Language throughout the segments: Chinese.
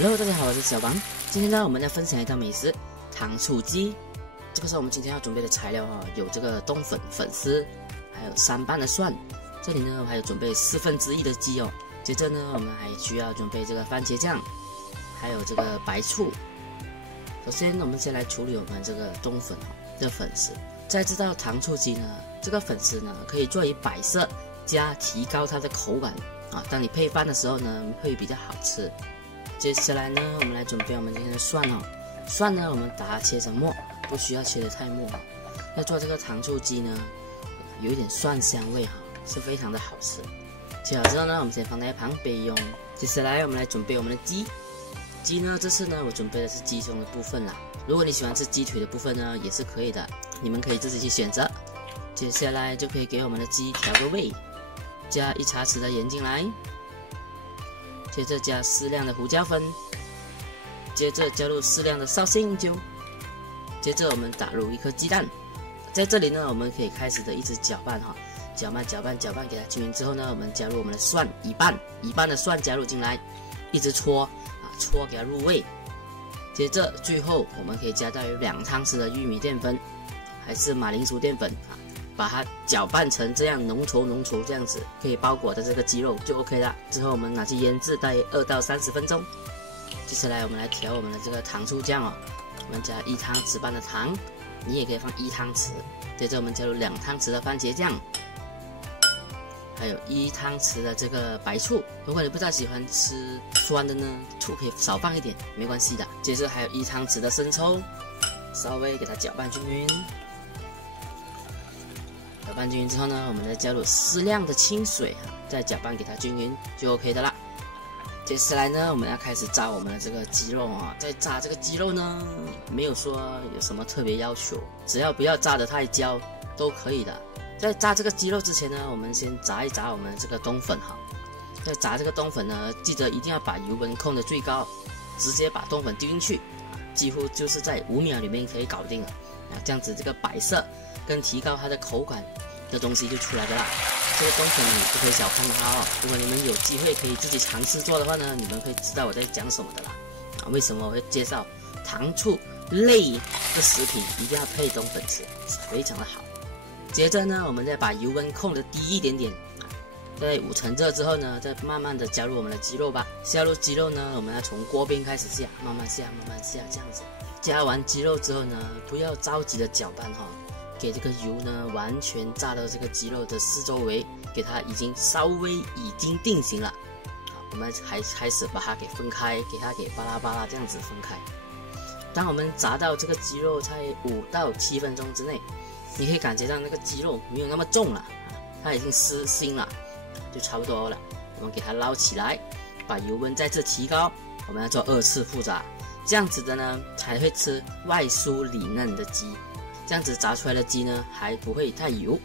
Hello， 大家好，我是小王。今天呢，我们来分享一道美食——糖醋鸡。这个是我们今天要准备的材料哈，有这个冬粉粉丝，还有3瓣的蒜。这里呢，我还有准备1/4的鸡哦。接着呢，我们还需要准备这个番茄酱，还有这个白醋。首先，我们先来处理我们这个冬粉的粉丝。在这道糖醋鸡呢，这个粉丝呢可以做以摆设加提高它的口感啊。当你配饭的时候呢，会比较好吃。接下来呢，我们来准备我们今天的蒜哦。蒜呢，我们把它切成末，不需要切得太末。要做这个糖醋鸡呢，有一点蒜香味哈，是非常的好吃。切好之后呢，我们先放在旁备用。接下来我们来准备我们的鸡。鸡呢，这次呢，我准备的是鸡胸的部分啦。如果你喜欢吃鸡腿的部分呢，也是可以的，你们可以自己去选择。接下来就可以给我们的鸡调个味，加1茶匙的盐进来。接着加适量的胡椒粉，接着加入适量的绍兴酒，接着我们打入1颗鸡蛋。在这里呢，我们可以开始的一直搅拌哈，搅拌，给它均匀之后呢，我们加入我们的蒜一半的蒜加入进来，一直搓给它入味。接着最后我们可以加到有2汤匙的玉米淀粉，还是马铃薯淀粉啊。把它搅拌成这样浓稠这样子，可以包裹的这个鸡肉就 OK 了。之后我们拿去腌制大约2到30分钟。接下来我们来调我们的这个糖醋酱哦，我们加1汤匙半的糖，你也可以放1汤匙。接着我们加入2汤匙的番茄酱，还有1汤匙的这个白醋。如果你不太喜欢吃酸的呢，醋可以少放一点，没关系的。接着还有1汤匙的生抽，稍微给它搅拌均匀。搅拌均匀之后呢，我们再加入适量的清水，再搅拌给它均匀就 OK 的啦。接下来呢，我们要开始炸我们的这个鸡肉啊。在炸这个鸡肉呢，没有说有什么特别要求，只要不要炸得太焦都可以的。在炸这个鸡肉之前呢，我们先炸一炸我们这个冬粉哈。在炸这个冬粉呢，记得一定要把油温控得最高，直接把冬粉丢进去，几乎就是在5秒里面可以搞定了。这样子这个摆设跟提高它的口感的东西就出来的啦。这个冬粉你不可以小看它哦。如果你们有机会可以自己尝试做的话呢，你们会知道我在讲什么的啦。为什么我会介绍糖醋类的食品一定要配冬粉吃，非常的好。接着呢，我们再把油温控得低一点点，在5成热之后呢，再慢慢的加入我们的鸡肉吧。下入鸡肉呢，我们要从锅边开始下，慢慢下这样子。加完鸡肉之后呢，不要着急的搅拌哈，给这个油呢完全炸到这个鸡肉的四周围，给它稍微已经定型了。我们还开始把它给分开，给它巴拉这样子分开。当我们炸到这个鸡肉在5到7分钟之内，你可以感觉到那个鸡肉没有那么重了，它已经湿腥了，就差不多了。我们给它捞起来，把油温再次提高，我们要做2次复炸。这样子的呢，才会吃外酥里嫩的鸡。这样子炸出来的鸡呢，还不会太油，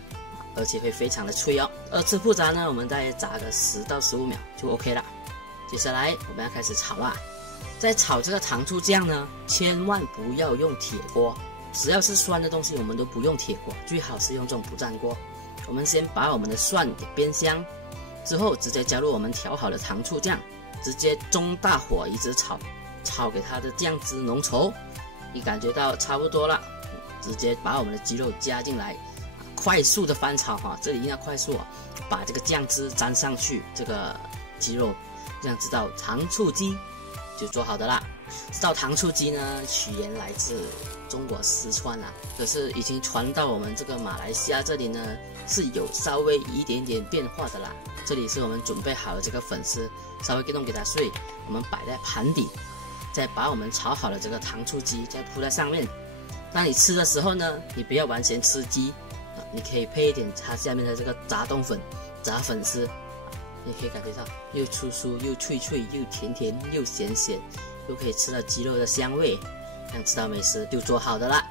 而且会非常的脆哦。2次复炸呢，我们大约炸个10到15秒就 OK 了。接下来我们要开始炒啦。在炒这个糖醋酱呢，千万不要用铁锅，只要是酸的东西我们都不用铁锅，最好是用这种不粘锅。我们先把我们的蒜给煸香，之后直接加入我们调好的糖醋酱，直接中大火一直炒给它的酱汁浓稠，你感觉到差不多了，直接把我们的鸡肉加进来，快速的翻炒哈，这里一定要快速把这个酱汁沾上去这个鸡肉，这样这道糖醋鸡就做好的啦。这道糖醋鸡呢，起源来自中国四川啦，可是已经传到我们这个马来西亚这里呢，是有稍微一点点变化的啦。这里是我们准备好的这个粉丝，稍微给它碎，我们摆在盘底。再把我们炒好的这个糖醋鸡再铺在上面。当你吃的时候呢，你不要完全吃鸡，你可以配一点它下面的这个炸冬粉、炸粉丝，你可以感觉到又酥酥又脆脆又甜甜又咸咸，又可以吃到鸡肉的香味。这样这道美食就做好的啦。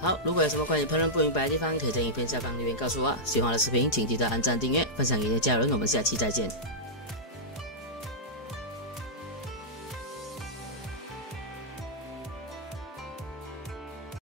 好，如果有什么关于烹饪不明白的地方，可以在影片下方留言告诉我。喜欢我的视频，请记得按赞、订阅、分享给你的家人。我们下期再见。